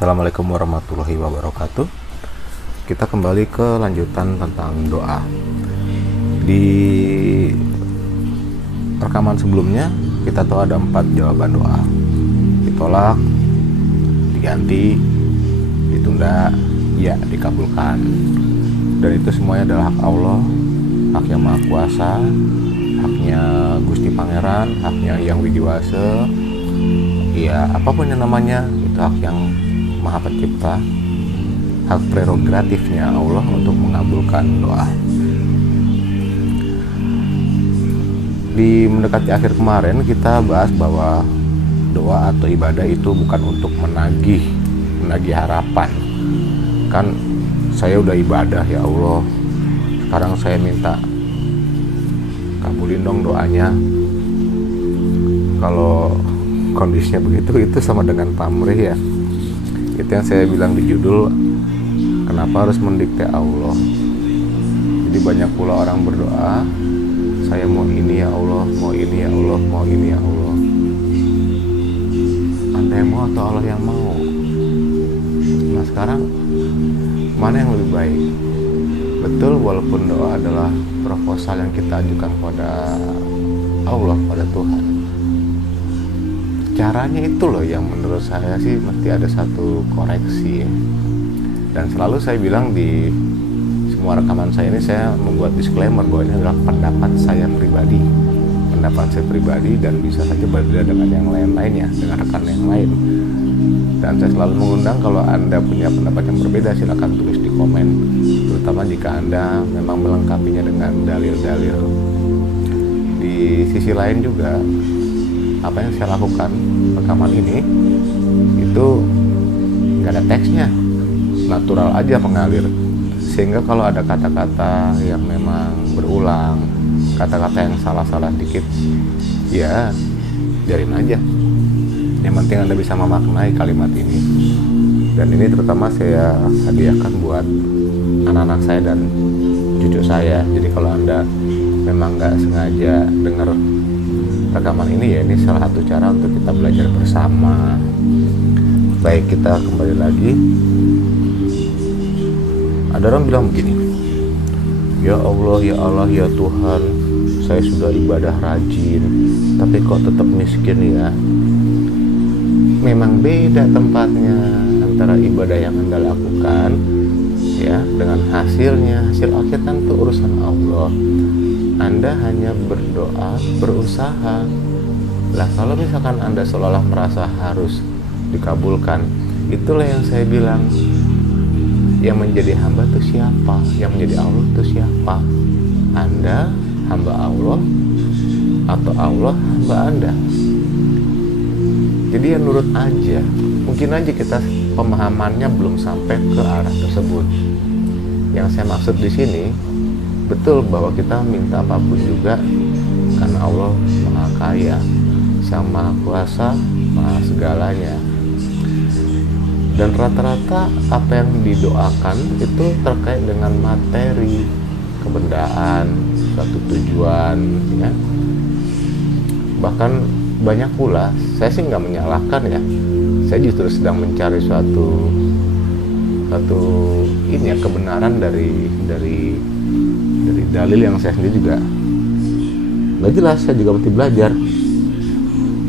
Assalamualaikum warahmatullahi wabarakatuh. Kita kembali ke lanjutan tentang doa. Di rekaman sebelumnya kita tahu ada 4 jawaban doa: ditolak, diganti, ditunda, ya dikabulkan. Dan itu semuanya adalah hak Allah, hak yang maha kuasa, haknya Gusti Pangeran, haknya yang widiwase, ya apapun yang namanya, itu hak yang maha pencipta, hak prerogatifnya Allah untuk mengabulkan doa. Di mendekati akhir kemarin kita bahas bahwa doa atau ibadah itu bukan untuk menagih harapan. Kan saya udah ibadah ya Allah, sekarang saya minta kabulin dong doanya. Kalau kondisinya begitu, itu sama dengan pamrih ya. Itu yang saya bilang di judul, kenapa harus mendikte Allah. Jadi banyak pula orang berdoa, saya mau ini ya Allah, mau ini ya Allah, mau ini ya Allah. Anda yang mau atau Allah yang mau? Nah sekarang mana yang lebih baik? Betul, walaupun doa adalah proposal yang kita ajukan pada Allah, pada Tuhan, caranya itu loh yang menurut saya sih mesti ada satu koreksi ya. Dan selalu saya bilang di semua rekaman saya ini, saya membuat disclaimer bahwa ini adalah pendapat saya pribadi dan bisa saja berbeda dengan yang lain-lainnya, dengan rekan yang lain. Dan saya selalu mengundang, kalau Anda punya pendapat yang berbeda silakan tulis di komen, terutama jika Anda memang melengkapinya dengan dalil-dalil. Di sisi lain juga, apa yang saya lakukan rekaman ini itu nggak ada teksnya, natural aja mengalir, sehingga kalau ada kata-kata yang memang berulang, kata-kata yang salah-salah dikit, ya biarin aja. Yang penting Anda bisa memaknai kalimat ini. Dan ini terutama saya hadiahkan buat anak-anak saya dan cucu saya. Jadi kalau Anda memang nggak sengaja dengar rekaman ini, ya ini salah satu cara untuk kita belajar bersama. Baik, kita kembali lagi. Ada orang bilang begini, ya Allah, ya Allah, ya Tuhan, saya sudah ibadah rajin, tapi kok tetap miskin ya. Memang beda tempatnya antara ibadah yang Anda lakukan ya dengan hasilnya. Hasil akhir kan itu urusan Allah. Anda hanya berdoa, berusaha. Lah kalau misalkan Anda seolah-olah merasa harus dikabulkan, itulah yang saya bilang, yang menjadi hamba itu siapa? Yang menjadi Allah itu siapa? Anda hamba Allah atau Allah hamba Anda? Jadi ya nurut aja. Mungkin aja kita pemahamannya belum sampai ke arah tersebut. Yang saya maksud di sini, betul bahwa kita minta apapun juga karena Allah Maha Kaya, Sang Maha Kuasa, Maha segalanya. Dan rata-rata apa yang didoakan itu terkait dengan materi, kebendaan, suatu tujuan ya. Bahkan banyak pula, saya sih nggak menyalahkan ya, saya justru sedang mencari suatu ini ya, kebenaran dari dalil yang saya sendiri juga nggak jelas. Saya juga mesti belajar.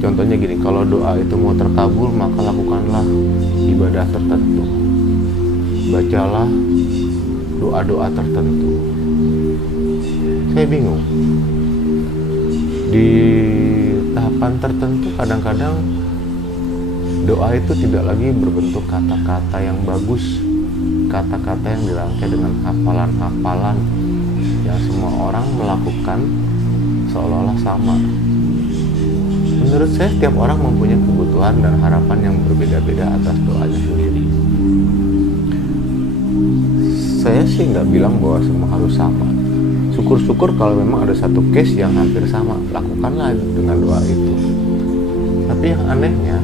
Contohnya gini, kalau doa itu mau terkabul, maka lakukanlah ibadah tertentu, bacalah doa-doa tertentu. Saya bingung, di tahapan tertentu kadang-kadang doa itu tidak lagi berbentuk kata-kata yang bagus, kata-kata yang dirangkai dengan hafalan-hafalan yang semua orang melakukan seolah-olah sama. Menurut saya setiap orang mempunyai kebutuhan dan harapan yang berbeda-beda atas doanya sendiri. Saya sih nggak bilang bahwa semua harus sama. Syukur-syukur kalau memang ada satu case yang hampir sama, lakukanlah dengan doa itu. Tapi yang anehnya,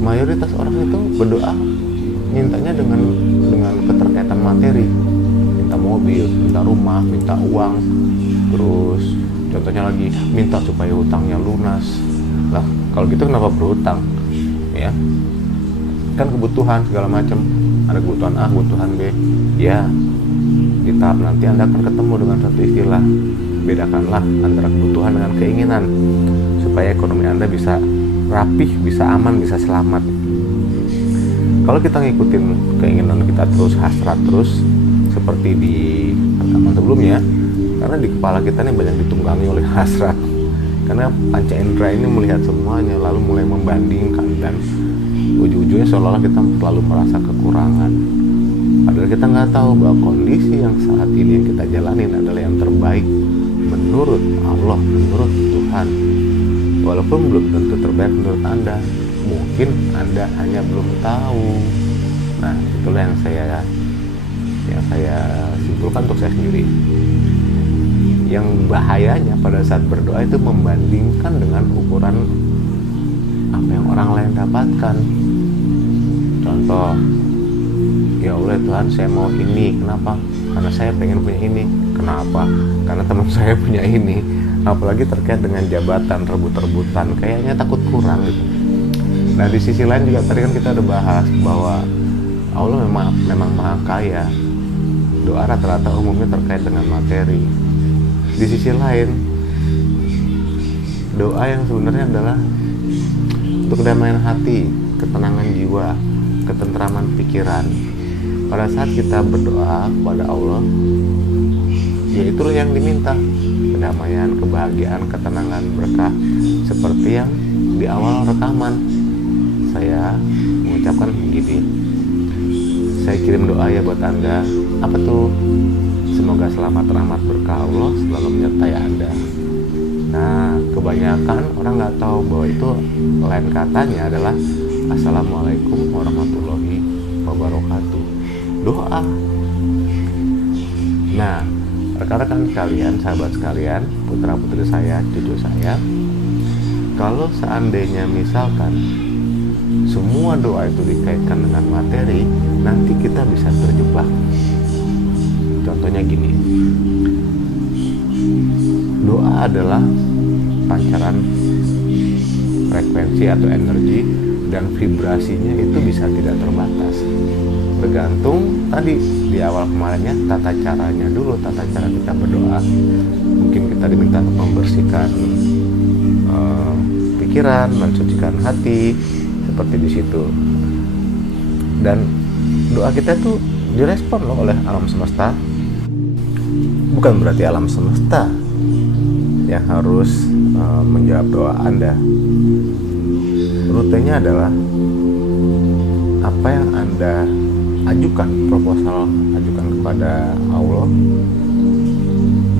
mayoritas orang itu berdoa mintanya dengan keterkaitan materi, minta mobil, minta rumah, minta uang, terus contohnya lagi minta supaya hutangnya lunas. Lah kalau gitu kenapa berhutang ya? kan kebutuhan segala macam, ada kebutuhan A, kebutuhan B. Ya, di tahap nanti Anda akan ketemu dengan satu istilah, bedakanlah antara kebutuhan dengan keinginan supaya ekonomi Anda bisa rapih, bisa aman, bisa selamat. Kalau kita ngikutin keinginan kita terus, hasrat terus, seperti di rekaman sebelumnya, karena di kepala kita ini banyak ditunggangi oleh hasrat, karena panca indera ini melihat semuanya lalu mulai membandingkan, dan ujung-ujungnya seolah-olah kita selalu merasa kekurangan. Padahal kita nggak tahu bahwa kondisi yang saat ini yang kita jalanin adalah yang terbaik menurut Allah, menurut Tuhan. Walaupun belum tentu terbaik menurut Anda, mungkin Anda hanya belum tahu. Nah, itulah yang saya simpulkan untuk saya sendiri. Yang bahayanya pada saat berdoa itu membandingkan dengan ukuran apa yang orang lain dapatkan. Contoh, ya Allah Tuhan, saya mau ini. Kenapa? Karena saya pengen punya ini. Kenapa? Karena teman saya punya ini. Apalagi terkait dengan jabatan, rebut-rebutan, kayaknya takut kurang gitu. Nah, di sisi lain juga tadi kan kita udah bahas bahwa Allah memang maha kaya. Doa rata-rata umumnya terkait dengan materi. Di sisi lain, doa yang sebenarnya adalah untuk kedamaian hati, ketenangan jiwa, ketentraman pikiran. Pada saat kita berdoa kepada Allah, ya itulah yang diminta, kedamaian, kebahagiaan, ketenangan, berkah. Seperti yang di awal rekaman saya mengucapkan begini, saya kirim doa ya buat Anda. Apa tuh? Semoga selamat, rahmat, berkah Allah selalu menyertai Anda. Nah, kebanyakan orang nggak tahu bahwa itu lain katanya adalah Assalamualaikum warahmatullahi wabarakatuh. Doa. Nah, rekan-rekan sekalian, sahabat sekalian, putra-putri saya, cucu saya, kalau seandainya misalkan semua doa itu dikaitkan dengan materi, nanti kita bisa terjebak. Contohnya gini, doa adalah pancaran frekuensi atau energi, dan vibrasinya itu bisa tidak terbatas. Tergantung tadi di awal kemarinnya, tata caranya dulu, tata cara kita berdoa. Mungkin kita diminta untuk membersihkan pikiran, mensucikan hati, seperti di situ. Dan doa kita itu direspon loh oleh alam semesta. Bukan berarti alam semesta yang harus menjawab doa Anda. Rutenya adalah apa yang Anda ajukan, proposal ajukan kepada Allah,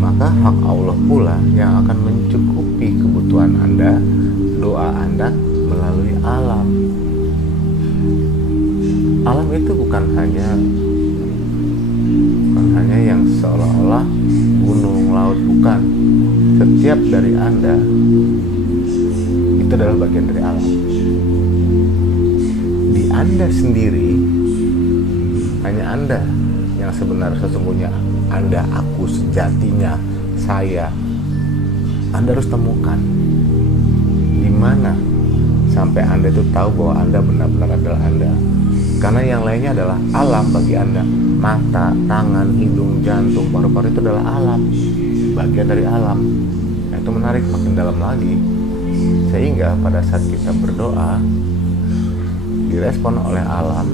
maka hak Allah pula yang akan mencukupi kebutuhan Anda, doa Anda melalui alam. Alam itu bukan hanya yang seolah-olah gunung, laut, bukan. Setiap dari Anda itu adalah bagian dari alam. Di Anda sendiri, hanya Anda yang sesungguhnya Anda, aku, sejatinya, saya. Anda harus temukan di mana sampai Anda itu tahu bahwa Anda benar-benar adalah Anda. Karena yang lainnya adalah alam bagi Anda. Mata, tangan, hidung, jantung, paru-paru itu adalah alam, bagian dari alam. Nah, itu menarik, makin dalam lagi. Sehingga pada saat kita berdoa direspon oleh alam,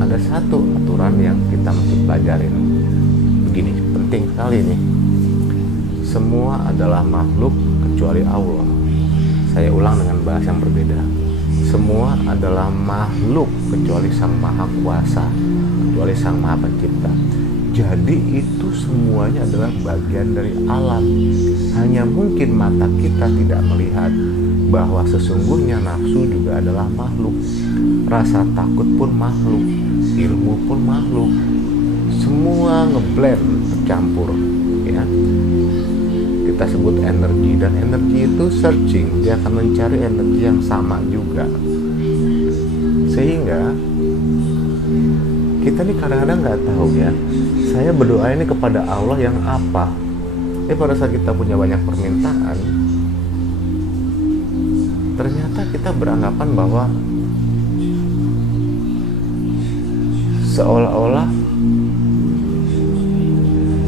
ada satu aturan yang kita mesti pelajarin. Begini, penting sekali nih. Semua adalah makhluk kecuali Allah. Saya ulang dengan bahasa yang berbeda. Semua adalah makhluk kecuali Sang Maha Kuasa, kecuali Sang Maha Pencipta. Jadi itu semuanya adalah bagian dari alam. Hanya mungkin mata kita tidak melihat bahwa sesungguhnya nafsu juga adalah makhluk. Rasa takut pun makhluk, ilmu pun makhluk. Semua ngeblend, tercampur, ya. Kita sebut energi, dan energi itu searching, dia akan mencari energi yang sama juga. Sehingga kita nih kadang-kadang nggak tahu ya, saya berdoa ini kepada Allah yang apa. Pada saat kita punya banyak permintaan, ternyata kita beranggapan bahwa seolah-olah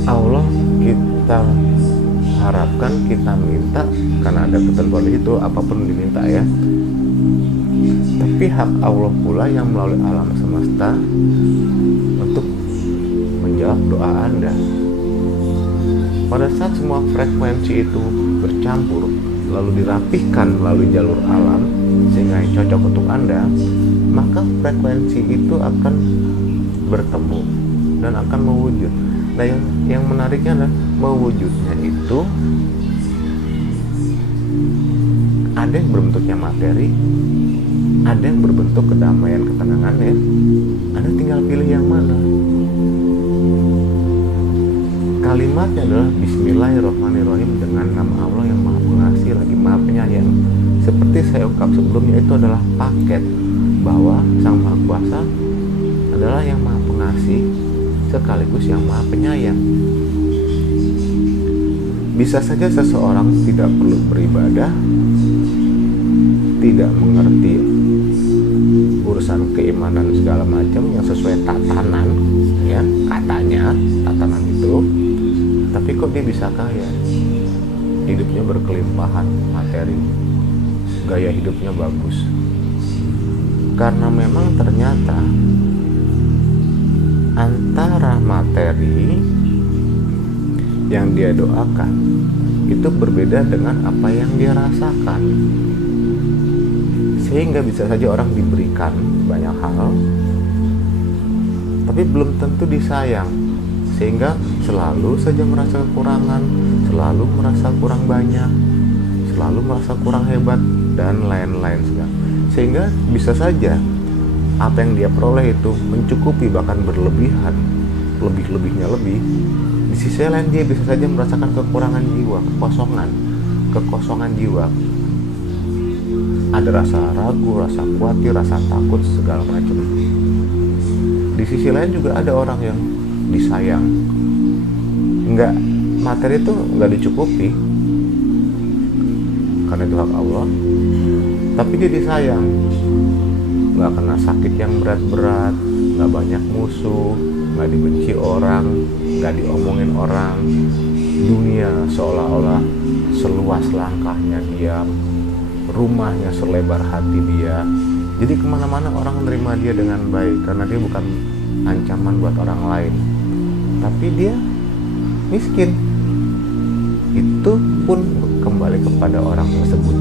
Allah kita harapkan, kita minta, karena ada ketentuan di situ apapun diminta ya. Tapi hak Allah pula yang melalui alam semesta untuk menjawab doa Anda. Pada saat semua frekuensi itu bercampur lalu dirapihkan melalui jalur alam sehingga yang cocok untuk Anda, maka frekuensi itu akan bertemu dan akan mewujud. Nah yang menariknya adalah mewujudnya itu ada yang berbentuknya materi, ada yang berbentuk kedamaian, ketenangan ya. Anda tinggal pilih yang mana. Kalimatnya adalah Bismillahirrahmanirrahim, dengan nama Allah yang Maha Pengasih lagi Maha Penyayang. Seperti saya ungkap sebelumnya, itu adalah paket bahwa Sang Maha Kuasa adalah yang Maha Pengasih sekaligus yang Maha Penyayang. Bisa saja seseorang tidak perlu beribadah, tidak mengerti urusan keimanan segala macam yang sesuai tatanan ya, katanya tatanan itu, tapi kok dia bisa kaya, hidupnya berkelimpahan materi, gaya hidupnya bagus, karena memang ternyata antara materi yang dia doakan itu berbeda dengan apa yang dia rasakan. Sehingga bisa saja orang diberikan banyak hal tapi belum tentu disayang, sehingga selalu saja merasa kekurangan, selalu merasa kurang banyak, selalu merasa kurang hebat dan lain-lain segala. Sehingga bisa saja apa yang dia peroleh itu mencukupi, bahkan berlebihan, lebih-lebihnya lebih. Di sisi lain dia bisa saja merasakan kekurangan jiwa, kekosongan jiwa. Ada rasa ragu, rasa khawatir, rasa takut, segala macam. Di sisi lain juga ada orang yang disayang, materi itu nggak dicukupi karena itu hak Allah, tapi dia disayang, nggak kena sakit yang berat-berat, nggak banyak musuh, nggak dibenci orang, nggak diomongin orang, dunia seolah-olah seluas langkahnya dia, rumahnya selebar hati dia. Jadi kemana-mana orang menerima dia dengan baik karena dia bukan ancaman buat orang lain, tapi dia miskin. Itu pun kembali kepada orang tersebut.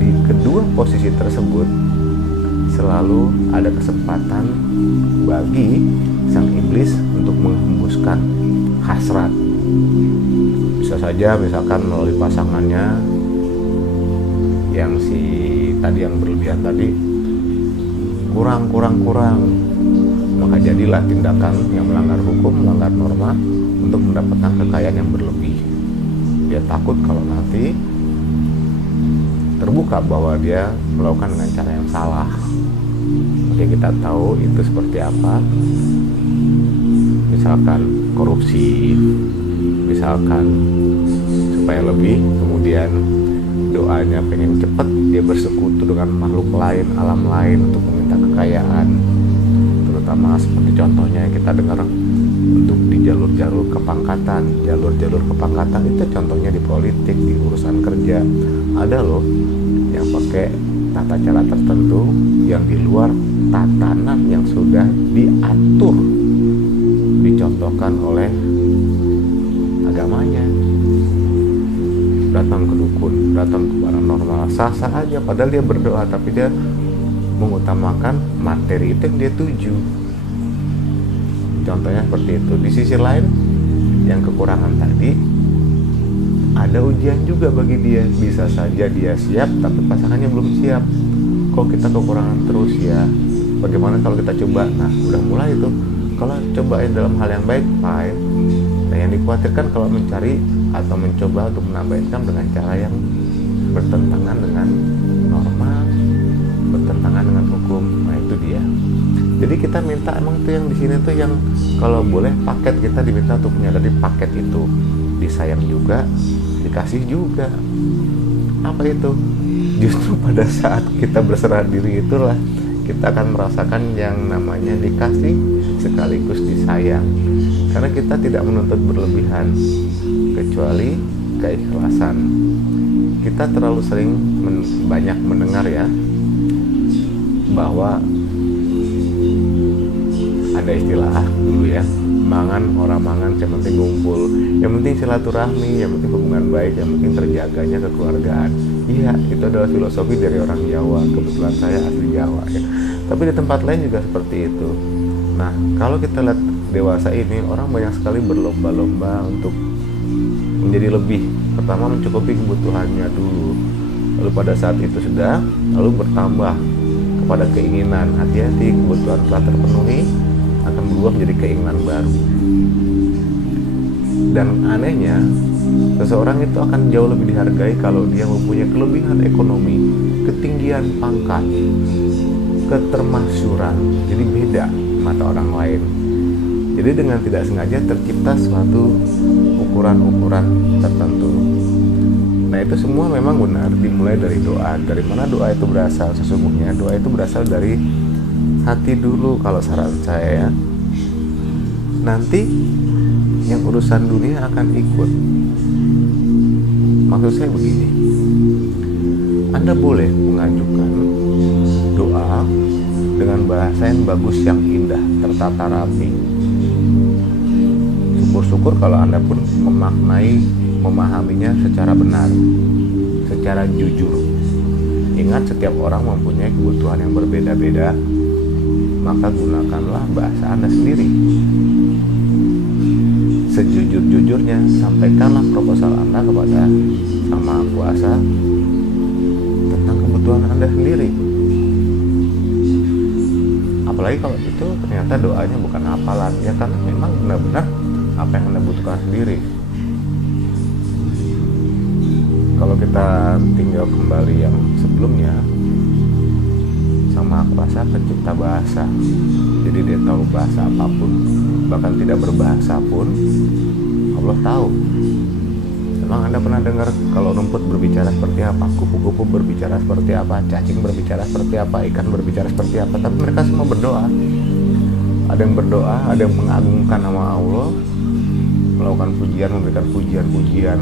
Di kedua posisi tersebut selalu ada kesempatan bagi sang iblis untuk menghembuskan hasrat. Bisa saja misalkan melalui pasangannya yang yang berlebihan tadi, kurang, maka jadilah tindakan yang melanggar hukum, melanggar norma untuk mendapatkan kekayaan yang berlebih. Dia takut kalau nanti terbuka bahwa dia melakukan dengan cara yang salah. Oke, kita tahu itu seperti apa. Misalkan korupsi, misalkan supaya lebih, kemudian doanya pengen cepat dia bersekutu dengan makhluk lain, alam lain untuk meminta kekayaan, terutama seperti contohnya yang kita dengar untuk di jalur-jalur kepangkatan. Jalur-jalur kepangkatan itu contohnya di politik, di urusan kerja. Ada loh yang pakai tata cara tertentu yang di luar tatanan yang sudah diatur, dicontohkan oleh agamanya. Datang ke dukun, datang ke paranormal, sah-sah aja, padahal dia berdoa, tapi dia mengutamakan materi itu yang dia tuju. Contohnya seperti itu. Di sisi lain, yang kekurangan tadi, ada ujian juga bagi dia. Bisa saja dia siap, tapi pasangannya belum siap. Kok kita kekurangan terus ya? Bagaimana kalau kita coba? Nah, udah mulai itu. Kalau cobain dalam hal yang baik, fine. Nah, yang dikhawatirkan kalau mencari atau mencoba untuk menambah income dengan cara yang bertentangan dengan norma, bertentangan dengan hukum. Nah, itu dia. Jadi kita minta, emang itu yang di sini tuh yang kalau boleh paket, kita diminta untuk menyadari paket itu disayang juga, dikasih juga. Apa itu? Justru pada saat kita berserah diri itulah kita akan merasakan yang namanya dikasih sekaligus disayang. Karena kita tidak menuntut berlebihan, kecuali keikhlasan. Kita terlalu sering banyak mendengar ya, bahwa ada istilah dulu ya, mangan orang mangan, yang penting ngumpul, yang penting silaturahmi, yang penting hubungan baik, yang penting terjaganya kekeluargaan. Iya, itu adalah filosofi dari orang Jawa. Kebetulan saya asli Jawa ya. Tapi di tempat lain juga seperti itu. Nah, kalau kita lihat dewasa ini, orang banyak sekali berlomba-lomba untuk menjadi lebih. Pertama mencukupi kebutuhannya dulu, lalu pada saat itu sudah, lalu bertambah kepada keinginan. Hati-hati, kebutuhan telah terpenuhi akan berubah menjadi keinginan baru. Dan anehnya, seseorang itu akan jauh lebih dihargai kalau dia mempunyai kelebihan ekonomi, ketinggian pangkat, ketermasyuran. Jadi beda mata orang lain. Jadi dengan tidak sengaja tercipta suatu ukuran-ukuran tertentu. Nah, itu semua memang benar dimulai dari doa. Dari mana doa itu berasal? Sesungguhnya doa itu berasal dari hati dulu kalau saran saya ya. Nanti yang urusan dunia akan ikut. Maksud saya begini, Anda boleh mengajukan doa dengan bahasa yang bagus, yang indah, tertata rapi. Syukur-syukur kalau Anda pun memahaminya secara benar, secara jujur. Ingat, setiap orang mempunyai kebutuhan yang berbeda-beda, maka gunakanlah bahasa Anda sendiri. Sejujur-jujurnya, sampaikanlah proposal Anda kepada Sang Maha Kuasa tentang kebutuhan Anda sendiri. Apalagi kalau itu ternyata doanya bukan hafalan, ya, karena memang benar-benar apa yang Anda butuhkan sendiri. Kalau kita tinggal kembali yang sebelumnya, Sang Maha Kuasa pencipta bahasa. Jadi dia tahu bahasa apapun, bahkan tidak berbahasa pun Allah tahu. Memang Anda pernah dengar kalau rumput berbicara seperti apa, kupu-kupu berbicara seperti apa, cacing berbicara seperti apa, ikan berbicara seperti apa, tapi mereka semua berdoa. Ada yang berdoa, ada yang mengagungkan nama Allah, melakukan pujian, memberikan pujian-pujian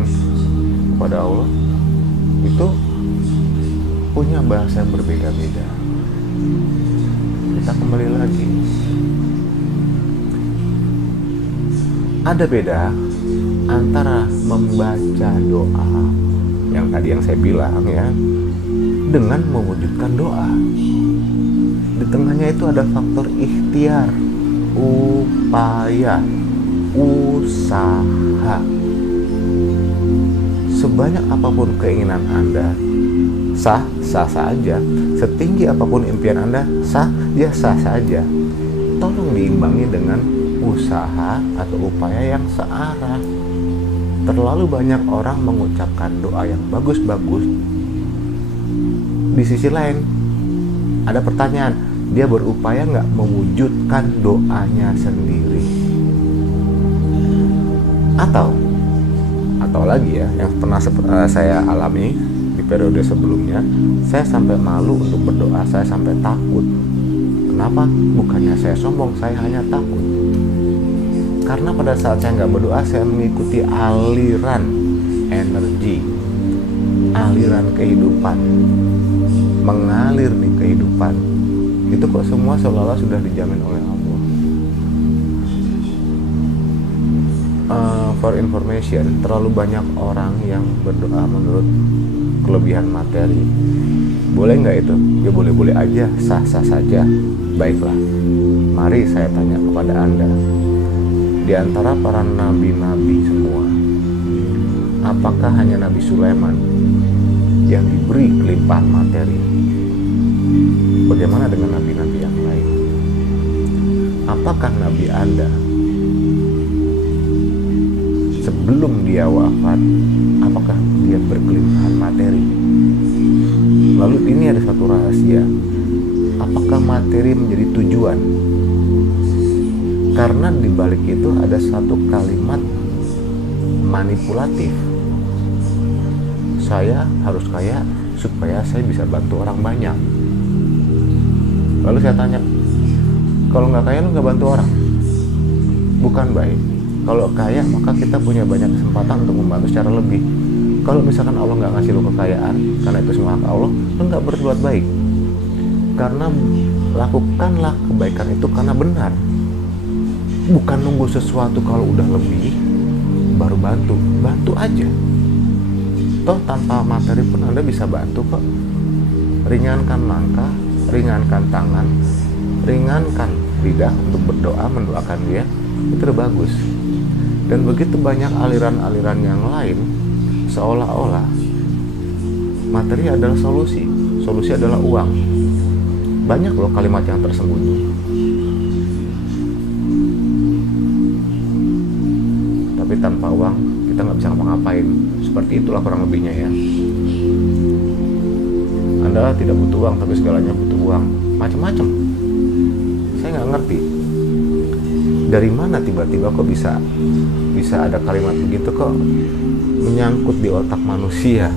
kepada Allah. Itu punya bahasa yang berbeda-beda. Kita kembali lagi, ada beda antara membaca doa yang tadi yang saya bilang ya, dengan mewujudkan doa. Di tengahnya itu ada faktor ikhtiar, upaya, usaha. Sebanyak apapun keinginan Anda, sah-sah saja. Setinggi apapun impian Anda, sah saja. Tolong diimbangi dengan usaha atau upaya yang searah. Terlalu banyak orang mengucapkan doa yang bagus-bagus. Di sisi lain, ada pertanyaan, dia berupaya nggak mewujudkan doanya sendiri? Atau lagi ya, yang pernah saya alami di periode sebelumnya, saya sampai malu untuk berdoa, saya sampai takut. Kenapa? Bukannya saya sombong, saya hanya takut. Karena pada saat saya nggak berdoa, saya mengikuti aliran energi, aliran kehidupan, mengalir di kehidupan. Itu kok semua seolah-olah sudah dijamin oleh Allah. For information, terlalu banyak orang yang berdoa menurut kelebihan materi. Boleh nggak itu? Ya boleh-boleh aja, sah-sah saja. Baiklah, mari saya tanya kepada Anda, di antara para nabi-nabi semua, apakah hanya Nabi Sulaiman yang diberi kelimpahan materi? Bagaimana dengan nabi-nabi yang lain? Apakah Nabi Anda sebelum dia wafat, apakah dia berkelimpahan materi? Lalu ini ada satu rahasia, apakah materi menjadi tujuan? Karena di balik itu ada satu kalimat manipulatif. Saya harus kaya supaya saya bisa bantu orang banyak. Lalu saya tanya, kalau nggak kaya lu nggak bantu orang? Bukan baik. Kalau kaya maka kita punya banyak kesempatan untuk membantu secara lebih. Kalau misalkan Allah nggak ngasih lu kekayaan, karena itu semua hak Allah, lu nggak berbuat baik. Karena lakukanlah kebaikan itu karena benar. Bukan nunggu sesuatu kalau udah lebih baru bantu. Bantu aja. Toh tanpa materi pun Anda bisa bantu kok. Ringankan langkah, ringankan tangan, ringankan lidah untuk berdoa, mendoakan dia, itu udah bagus. Dan begitu banyak aliran-aliran yang lain, seolah-olah materi adalah solusi adalah uang. Banyak loh kalimat yang tersembunyi. Tapi tanpa uang kita nggak bisa ngapa-ngapain. Seperti itulah kurang lebihnya ya. Anda tidak butuh uang tapi segalanya butuh uang, macam-macam. Saya nggak ngerti dari mana tiba-tiba kok bisa ada kalimat begitu kok menyangkut di otak manusia,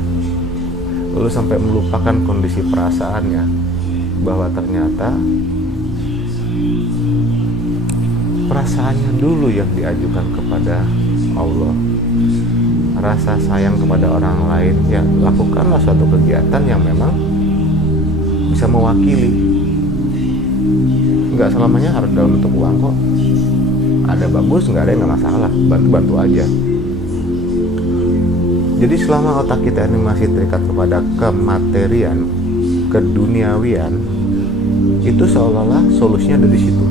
lalu sampai melupakan kondisi perasaannya, bahwa ternyata perasaannya dulu yang diajukan kepada Allah. Rasa sayang kepada orang lain, ya lakukanlah suatu kegiatan yang memang bisa mewakili. Nggak selamanya harus dalam bentuk uang kok. Ada bagus, nggak ada yang nggak masalah, bantu-bantu aja. Jadi selama otak kita ini masih terikat kepada kematerian, keduniawian, itu seolah-olah solusinya ada di situ.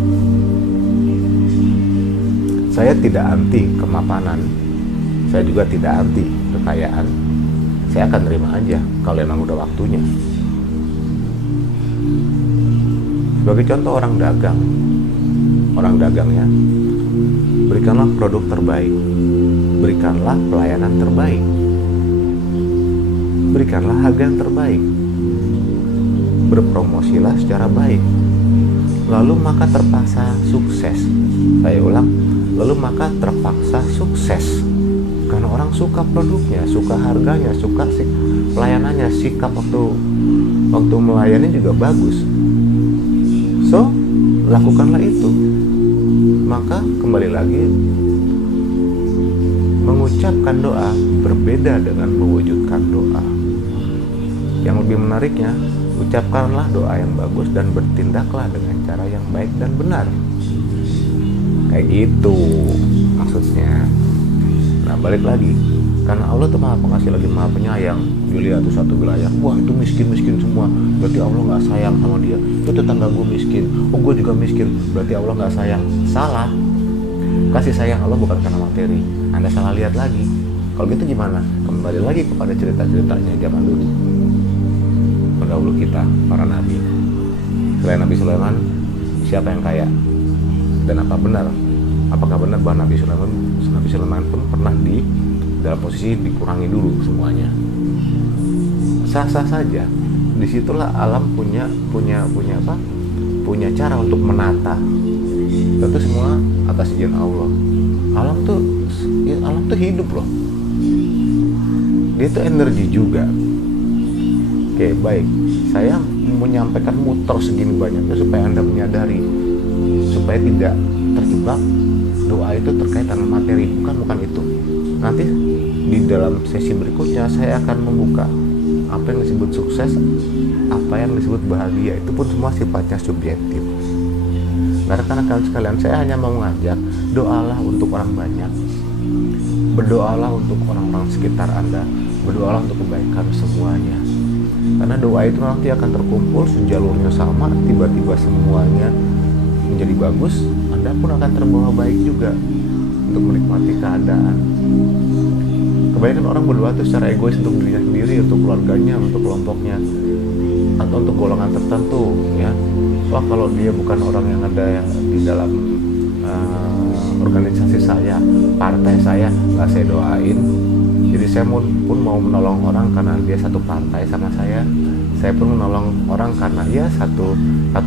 Saya tidak anti kemapanan, saya juga tidak anti kekayaan. Saya akan terima aja kalau memang udah waktunya. Sebagai contoh orang dagang ya, berikanlah produk terbaik, berikanlah pelayanan terbaik, berikanlah harga yang terbaik, berpromosilah secara baik, lalu maka terpaksa sukses. Saya ulang, lalu maka terpaksa sukses karena orang suka produknya, suka harganya, suka pelayanannya, sikap waktu melayani juga bagus. So, lakukanlah itu. Maka kembali lagi, mengucapkan doa berbeda dengan mewujudkan doa. Yang lebih menariknya, ucapkanlah doa yang bagus dan bertindaklah dengan cara yang baik dan benar. Kayak gitu maksudnya. Nah, balik lagi, karena Allah tuh maha pengasih lagi maha penyayang. Dilihat tuh satu wilayah, wah itu miskin semua, berarti Allah nggak sayang sama dia. Itu tetangga gue miskin, oh gue juga miskin, berarti Allah nggak sayang. Salah. Kasih sayang Allah bukan karena materi. Anda salah lihat lagi. Kalau gitu gimana? Kembali lagi kepada cerita-ceritanya zaman dulu, pendahulu kita, para nabi. Selain Nabi Sulaiman, siapa yang kaya? Dan apakah benar bahwa Nabi Sulaiman pun pernah di dalam posisi dikurangi dulu semuanya? Sah-sah saja. Disitulah alam punya cara untuk menata. Tentu semua atas izin Allah. Alam tuh hidup loh. Dia tuh energi juga. Oke, baik. Saya menyampaikan muter segini banyaknya supaya Anda menyadari, supaya tidak terjebak doa itu terkait dengan materi. Bukan itu. Nanti di dalam sesi berikutnya saya akan membuka apa yang disebut sukses, apa yang disebut bahagia. Itu pun semua sifatnya subjektif. Nah, rekan-rekan sekalian, saya hanya mau mengajak, doalah untuk orang banyak, berdoalah untuk orang-orang sekitar Anda, berdoalah untuk kebaikan semuanya. Karena doa itu nanti akan terkumpul, sejalurnya sama, tiba-tiba semuanya menjadi bagus. Anda pun akan terbawa baik juga untuk menikmati keadaan. Kebanyakan orang berdoa itu secara egois untuk dirinya sendiri, untuk keluarganya, untuk kelompoknya, atau untuk golongan tertentu ya. Wah, kalau dia bukan orang yang ada di dalam organisasi saya, partai saya, nggak saya doain. Jadi saya pun mau menolong orang karena dia satu partai sama saya. Saya pun menolong orang karena dia satu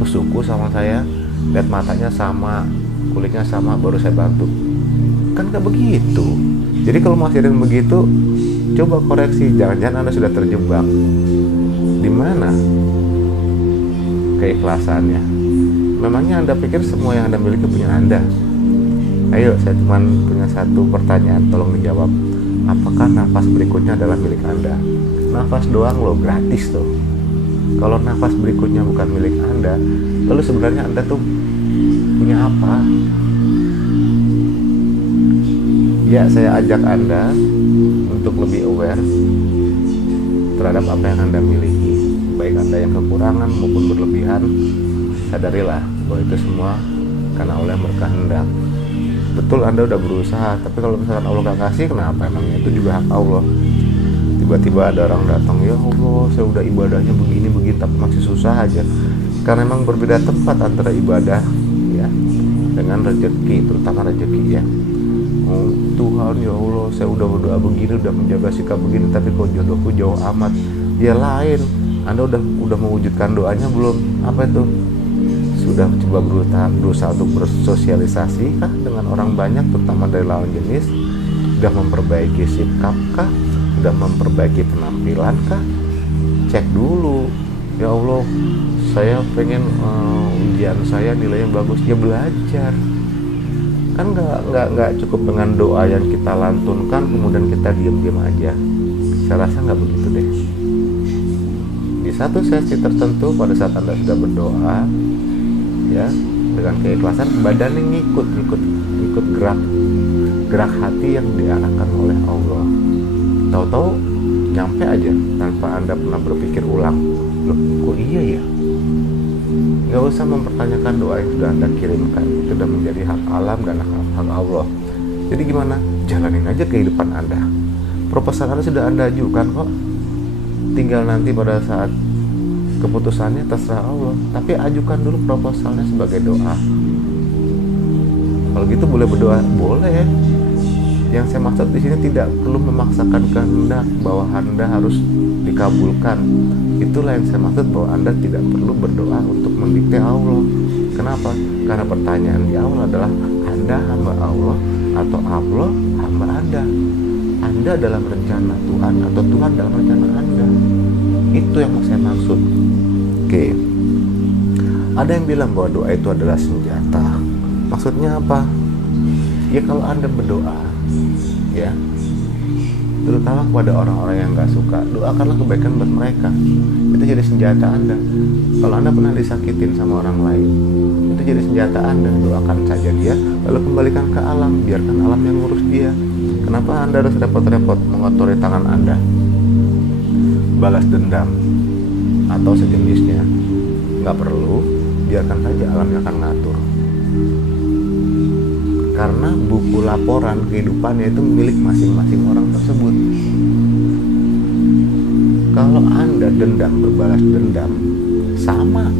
suku sama saya, lihat matanya sama, kulitnya sama, baru saya bantu. Kan gak begitu. Jadi kalau masih ada yang begitu, coba koreksi. Jangan-jangan Anda sudah terjebak. Di mana keikhlasannya? Memangnya Anda pikir semua yang Anda miliki punya Anda? Ayo, saya cuma punya satu pertanyaan, tolong dijawab. Apakah nafas berikutnya adalah milik Anda? Nafas doang loh, gratis tuh. Kalau nafas berikutnya bukan milik Anda, lalu sebenarnya Anda tuh punya apa? Ya, saya ajak Anda untuk lebih aware terhadap apa yang Anda miliki. Baik Anda yang kekurangan maupun berlebihan, sadarilah bahwa itu semua karena Allah yang berkehendak. Betul Anda udah berusaha, tapi kalau misalkan Allah gak kasih, kenapa? Emangnya itu juga hak Allah. Tiba-tiba ada orang datang, ya Allah saya udah ibadahnya begini tapi masih susah aja. Karena memang berbeda tempat antara ibadah ya dengan rezeki, terutama rezeki ya. Oh Tuhan ya Allah, saya udah berdoa begini, udah menjaga sikap begini, tapi kok jodohku jauh amat. Ya lain, Anda udah mewujudkan doanya belum? Apa itu? Sudah coba berusaha untuk bersosialisasi kah dengan orang banyak, terutama dari lawan jenis? Sudah memperbaiki sikap kah? Sudah memperbaiki penampilan kah? Cek dulu. Ya Allah, saya pengen ujian saya nilainya bagus. Ya belajar. Kan nggak cukup dengan doa yang kita lantunkan kemudian kita diam-diam aja. Saya rasa nggak begitu deh. Di satu sesi tertentu pada saat Anda sudah berdoa, ya dengan keikhlasan, badannya ngikut gerak hati yang diarahkan oleh Allah. Tahu-tahu nyampe aja tanpa Anda pernah berpikir ulang. Loh, kok iya ya? Gak usah mempertanyakan doa yang sudah Anda kirimkan. Itu sudah menjadi hak alam dan hak Allah. Jadi gimana? Jalanin aja kehidupan Anda. Proposal Anda sudah Anda ajukan kok. Tinggal nanti pada saat keputusannya terserah Allah. Tapi ajukan dulu proposalnya sebagai doa. Kalau gitu boleh berdoa? Boleh. Yang saya maksud di sini tidak perlu memaksakan kehendak bahwa Anda harus dikabulkan. Itulah yang saya maksud bahwa Anda tidak perlu berdoa untuk mendikte Allah. Kenapa? Karena pertanyaan di awal adalah Anda hamba Allah atau Allah hamba Anda. Anda dalam rencana Tuhan atau Tuhan dalam rencana Anda. Itu yang saya maksud. Oke. Ada yang bilang bahwa doa itu adalah senjata. Maksudnya apa? Ya kalau Anda berdoa, ya, terutama kepada orang-orang yang gak suka, doakanlah kebaikan buat mereka. Itu jadi senjata Anda. Kalau Anda pernah disakitin sama orang lain, itu jadi senjata Anda. Doakan saja dia, lalu kembalikan ke alam, biarkan alam yang ngurus dia. Kenapa Anda harus repot-repot mengotori tangan Anda? Balas dendam atau sejenisnya, gak perlu, biarkan saja alam yang akan ngatur. Karena buku laporan kehidupannya itu milik masing-masing orang tersebut. Kalau Anda dendam, berbalas dendam, sama.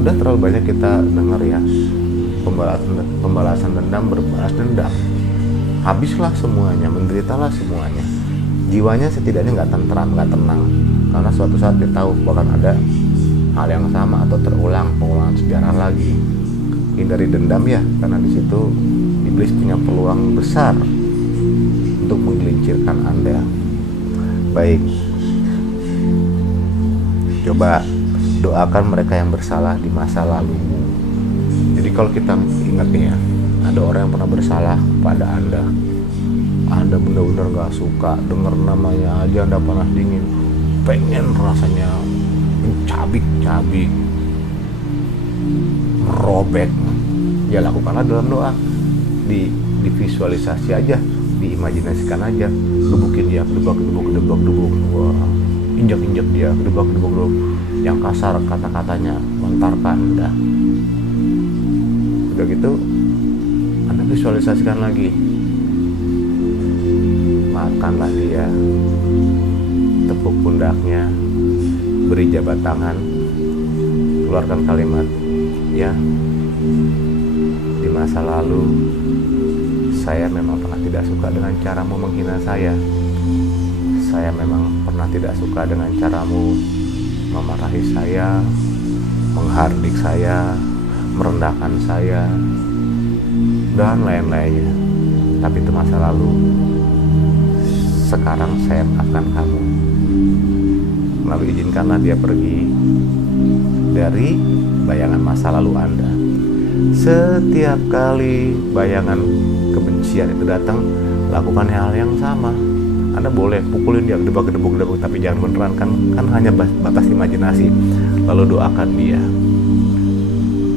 Udah terlalu banyak kita dengar ya, pembalasan dendam, berbalas dendam. Habislah semuanya, menderitalah semuanya. Jiwanya setidaknya nggak tentram, nggak tenang. Karena suatu saat dia tahu bahkan ada hal yang sama atau pengulangan sejarah lagi. Hindari dendam ya, karena di situ iblis punya peluang besar untuk menggelincirkan Anda. Baik, coba doakan mereka yang bersalah di masa lalu. Jadi kalau kita ingat nih ya, ada orang yang pernah bersalah kepada Anda benar-benar gak suka dengar namanya aja, Anda panas dingin, pengen rasanya mencabik-cabik, merobek. Ya lakukanlah dalam doa, divisualisasi aja, diimajinasikan aja, gebukin dia, gedebak, wah, injak dia, gedebak, yang kasar kata-katanya, lontarkan, udah gitu Anda visualisasikan lagi, makanlah dia, tepuk pundaknya, beri jabat tangan, keluarkan kalimat, ya, di masa lalu saya memang pernah tidak suka dengan caramu menghina saya. Saya memang pernah tidak suka dengan caramu memarahi saya, menghardik saya, merendahkan saya, dan lain-lainnya. Tapi itu masa lalu. Sekarang saya maafkan kamu. Lalu izinkanlah dia pergi dari bayangan masa lalu Anda. Setiap kali bayangan kebencian itu datang, lakukan hal yang sama. Anda boleh pukulin dia, gedebak, tapi jangan beneran, kan hanya batas imajinasi. Lalu doakan dia,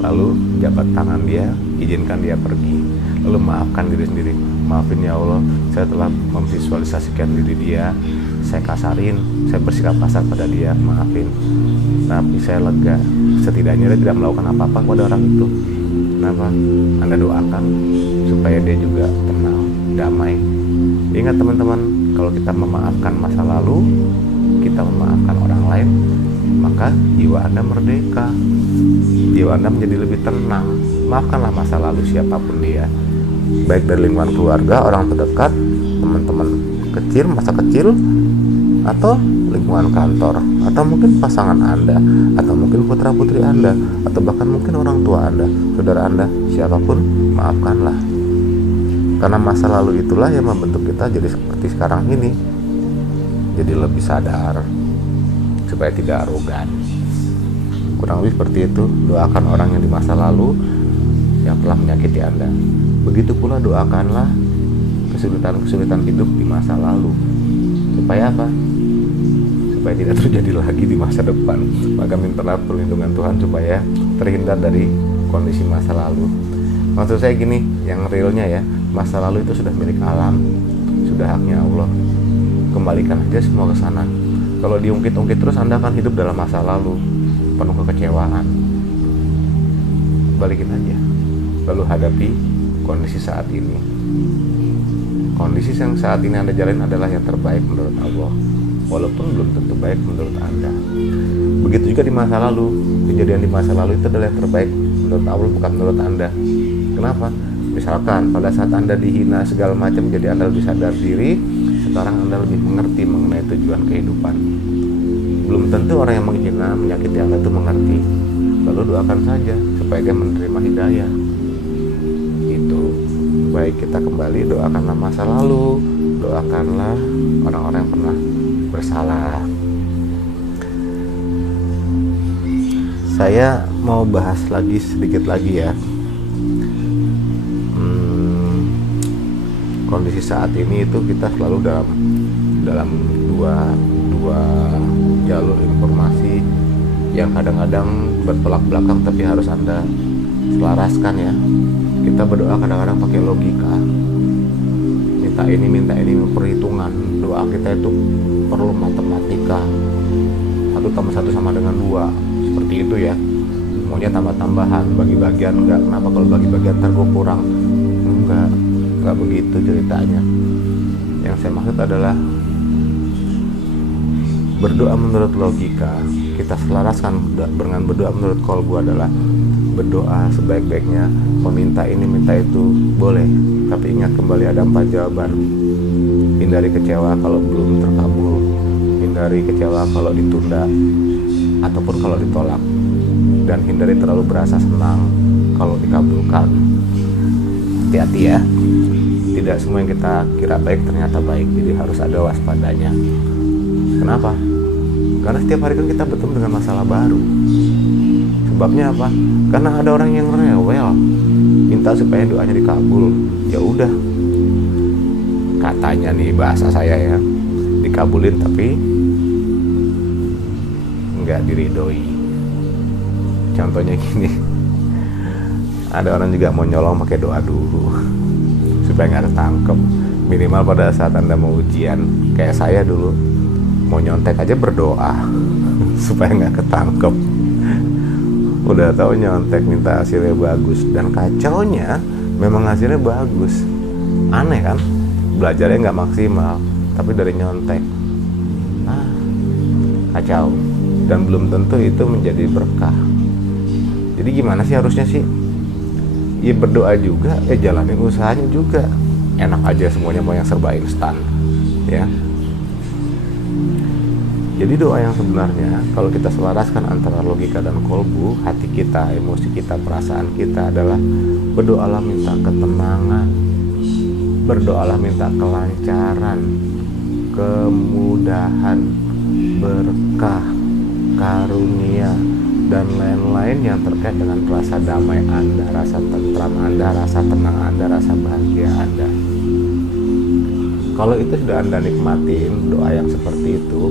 lalu jabat tangan dia, izinkan dia pergi, lalu maafkan diri sendiri. Maafin ya Allah, saya telah memvisualisasikan diri dia, saya kasarin, saya bersikap kasar pada dia, maafin. Tapi saya lega, setidaknya dia tidak melakukan apa-apa kepada orang itu. Kenapa? Anda doakan supaya dia juga tenang, damai. Ingat teman-teman, kalau kita memaafkan masa lalu, kita memaafkan orang lain, maka jiwa Anda merdeka, jiwa Anda menjadi lebih tenang. Maafkanlah masa lalu siapapun dia, baik dari lingkungan keluarga, orang terdekat, teman-teman kecil, masa kecil, atau lingkungan kantor, atau mungkin pasangan Anda, atau mungkin putra-putri Anda, atau bahkan mungkin orang tua Anda, saudara Anda, siapapun, maafkanlah. Karena masa lalu itulah yang membentuk kita jadi seperti sekarang ini, jadi lebih sadar, supaya tidak arogan. Kurang lebih seperti itu. Doakan orang yang di masa lalu yang telah menyakiti Anda. Begitu pula doakanlah kesulitan-kesulitan hidup di masa lalu. Supaya apa? Supaya tidak terjadi lagi di masa depan. Maka mintalah perlindungan Tuhan supaya terhindar dari kondisi masa lalu. Maksud saya gini, yang realnya ya, masa lalu itu sudah milik alam, sudah haknya Allah. Kembalikan aja semua ke sana. Kalau diungkit-ungkit terus, Anda akan hidup dalam masa lalu, penuh kekecewaan. Balikin aja, lalu hadapi kondisi saat ini. Kondisi yang saat ini Anda jalani adalah yang terbaik menurut Allah, walaupun belum tentu baik menurut Anda. Begitu juga di masa lalu, kejadian di masa lalu itu adalah yang terbaik menurut Allah, bukan menurut Anda. Kenapa? Misalkan pada saat Anda dihina segala macam, jadi Anda lebih sadar diri. Sekarang Anda lebih mengerti mengenai tujuan kehidupan. Belum tentu orang yang menghina, menyakiti Anda itu mengerti. Lalu doakan saja supaya dia menerima hidayah. Itu. Baik, kita kembali, doakanlah masa lalu, doakanlah orang-orang yang pernah bersalah. Saya mau bahas lagi sedikit lagi ya. Kondisi saat ini itu kita selalu dalam dua jalur informasi yang kadang-kadang bertolak belakang, tapi harus Anda selaraskan ya. Kita berdoa kadang-kadang pakai logika, minta ini perhitungan. Doa kita itu perlu matematika, 1+1 sama dengan 2, seperti itu ya. Maunya tambah-tambahan, bagi-bagian. Enggak, kenapa kalau bagi-bagian ntar gue kurang? Enggak begitu ceritanya. Yang saya maksud adalah berdoa menurut logika. Kita selaraskan dengan berdoa menurut kolbu adalah berdoa sebaik-baiknya, meminta ini minta itu boleh, tapi ingat kembali ada 4 jawaban. Hindari kecewa kalau belum terkabul, hindari kecewa kalau ditunda ataupun kalau ditolak, dan hindari terlalu berasa senang kalau dikabulkan. Hati-hati ya, tidak semua yang kita kira baik ternyata baik, jadi harus ada waspadanya. Kenapa? Karena setiap hari kan kita bertemu dengan masalah baru. Sebabnya apa? Karena ada orang yang rewel, minta supaya doanya dikabul. Ya udah, katanya nih bahasa saya ya, dikabulin tapi nggak diridoi. Contohnya gini, ada orang juga mau nyolong pakai doa dulu supaya nggak ketangkep. Minimal pada saat Anda mau ujian, kayak saya dulu mau nyontek aja berdoa supaya nggak ketangkep. Udah tahu nyontek minta hasilnya bagus, dan kacaunya memang hasilnya bagus. Aneh kan, belajarnya nggak maksimal tapi dari nyontek. Kacau, dan belum tentu itu menjadi berkah. Jadi gimana sih harusnya sih? Ya berdoa juga, jalanin usahanya juga. Enak aja semuanya mau yang serba instan ya. Jadi doa yang sebenarnya kalau kita selaraskan antara logika dan kolbu, hati kita, emosi kita, perasaan kita adalah berdoalah minta ketenangan, berdoalah minta kelancaran, kemudahan, berkah, karunia, dan lain-lain yang terkait dengan rasa damai Anda, rasa tentram Anda, rasa tenang Anda, rasa bahagia Anda. Kalau itu sudah Anda nikmatin doa yang seperti itu,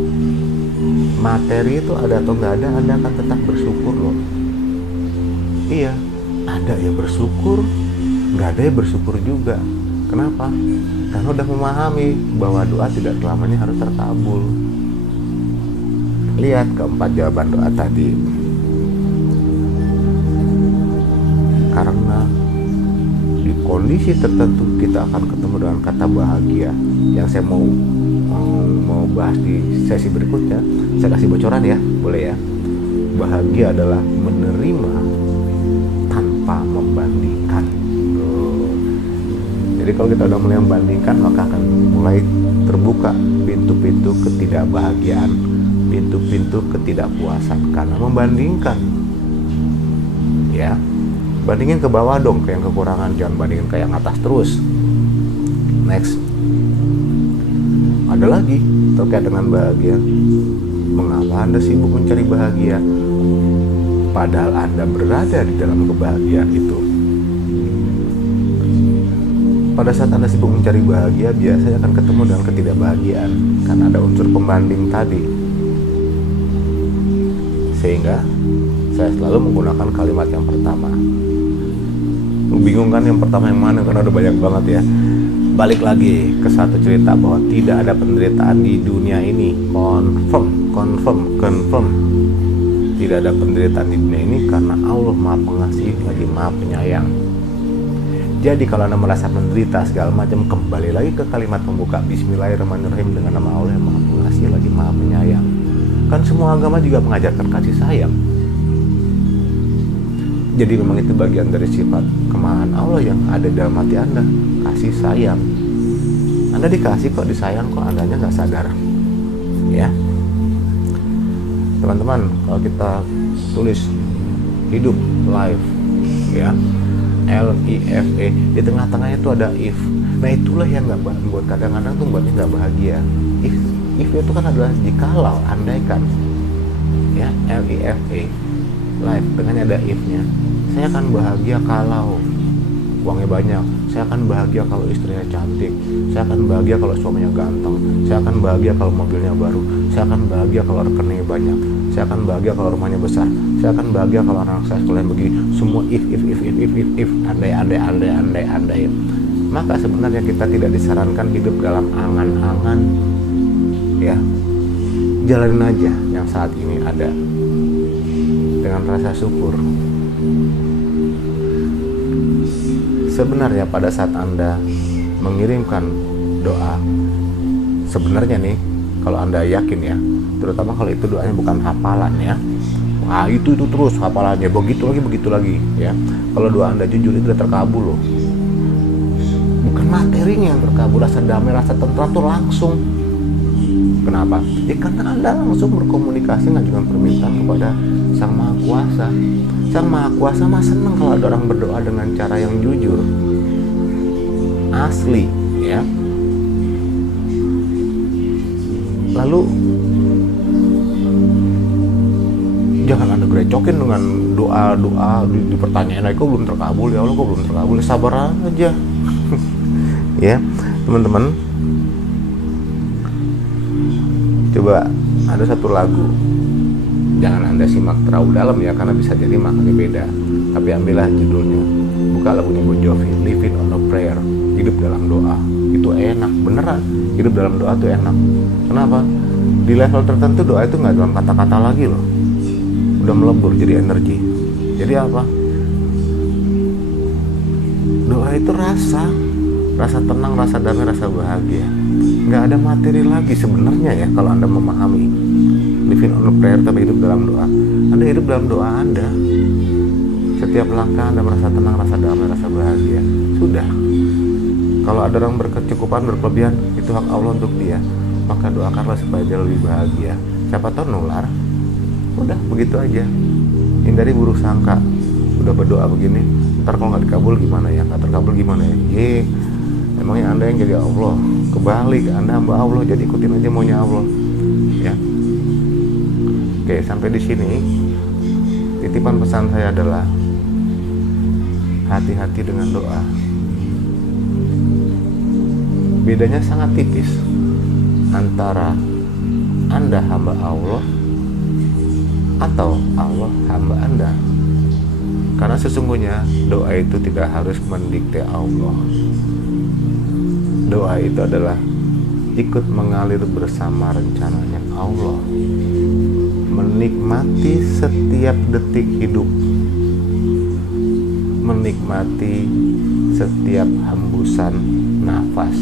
materi itu ada atau nggak ada, Anda akan tetap bersyukur loh. Iya, ada ya bersyukur, nggak ada ya bersyukur juga. Kenapa? Karena udah memahami bahwa doa tidak selamanya harus terkabul. Lihat keempat jawaban doa tadi. Karena di kondisi tertentu kita akan ketemu dengan kata bahagia. Yang saya mau bahas di sesi berikutnya, saya kasih bocoran ya, boleh ya. Bahagia adalah menerima tanpa membandingkan. Jadi kalau kita udah mulai membandingkan, maka akan mulai terbuka pintu-pintu ketidakbahagiaan, pintu-pintu ketidakpuasan karena membandingkan. Ya, bandingin ke bawah dong, ke yang kekurangan, jangan bandingin ke yang atas terus. Next, ada lagi terkait dengan bahagia. Mengapa Anda sibuk mencari bahagia, padahal Anda berada di dalam kebahagiaan itu? Pada saat Anda sibuk mencari bahagia, biasanya akan ketemu dengan ketidakbahagiaan karena ada unsur pembanding tadi. Sehingga saya selalu menggunakan kalimat yang pertama. Lu bingung kan yang pertama yang mana, karena udah banyak banget ya. Balik lagi ke satu cerita bahwa tidak ada penderitaan di dunia ini. Confirm. Tidak ada penderitaan di dunia ini karena Allah Maha Pengasih lagi Maha Penyayang. Jadi kalau Anda merasa menderita segala macam, kembali lagi ke kalimat pembuka, Bismillahirrahmanirrahim, dengan nama Allah yang Maha Pengasih lagi Maha Penyayang. Kan semua agama juga mengajarkan kasih sayang. Jadi memang itu bagian dari sifat kemarahan Allah yang ada dalam hati Anda, kasih sayang. Anda dikasih kok, disayang kok, Andanya nggak sadar. Ya, teman-teman, kalau kita tulis hidup, life, ya, LIFE, di tengah-tengahnya itu ada if. Nah itulah yang nggak buat kadang-kadang tuh buatnya nggak bahagia. If itu kan adalah jikalau, andaikan, ya, LIFE, life, tengahnya ada if-nya. Saya akan bahagia kalau uangnya banyak. Saya akan bahagia kalau istrinya cantik. Saya akan bahagia kalau suaminya ganteng. Saya akan bahagia kalau mobilnya baru. Saya akan bahagia kalau rekeningnya banyak. Saya akan bahagia kalau rumahnya besar. Saya akan bahagia kalau anak saya sekolah begini. Semua if, andai. Maka sebenarnya kita tidak disarankan hidup dalam angan-angan. Ya, jalanin aja yang saat ini ada dengan rasa syukur. Sebenarnya pada saat Anda mengirimkan doa, sebenarnya nih, kalau Anda yakin ya, terutama kalau itu doanya bukan hafalan ya, wah itu terus hafalannya, begitu lagi ya. Kalau doa Anda jujur, itu udah terkabul loh. Bukan materinya yang terkabul, rasa damai, rasa tentram tuh langsung. Kenapa? Ya karena Anda langsung berkomunikasi, mengajukan permintaan kepada Sang Maha Kuasa. Sang Maha Kuasa mah seneng kalau ada orang berdoa dengan cara yang jujur, asli, ya. Lalu jangan Anda gerecokin dengan doa di pertanyaan, kok belum terkabul ya Allah, kok belum terkabul, sabar aja. Ya teman-teman, coba ada satu lagu, jangan Anda simak terlalu dalam ya, karena bisa jadi maknanya beda. Tapi ambillah judulnya, buka lagunya Bon Jovi, Living on a Prayer, hidup dalam doa. Itu enak, beneran. Hidup dalam doa tuh enak. Kenapa? Di level tertentu doa itu nggak dalam kata-kata lagi loh, udah melebur jadi energi. Jadi apa? Doa itu rasa tenang, rasa damai, rasa bahagia. Nggak ada materi lagi sebenarnya ya, kalau Anda memahami living on a prayer tapi hidup dalam doa. Anda hidup dalam doa Anda. Setiap langkah Anda merasa tenang, rasa damai, rasa bahagia. Sudah. Kalau ada orang berkecukupan, berkelebihan, itu hak Allah untuk dia. Maka doakanlah supaya dia lebih bahagia. Siapa tahu nular. Udah, begitu aja. Hindari buruk sangka. Udah berdoa begini, ntar kalau nggak dikabul gimana ya? Nggak terkabul gimana ya? Emangnya Anda yang jadi Allah? Kebalik, Anda hamba Allah, jadi ikutin aja maunya Allah. Ya. Oke, sampai di sini titipan pesan saya adalah hati-hati dengan doa. Bedanya sangat tipis antara Anda hamba Allah atau Allah hamba Anda. Karena sesungguhnya doa itu tidak harus mendikte Allah. Doa itu adalah ikut mengalir bersama rencananya Allah, menikmati setiap detik hidup, menikmati setiap hembusan nafas,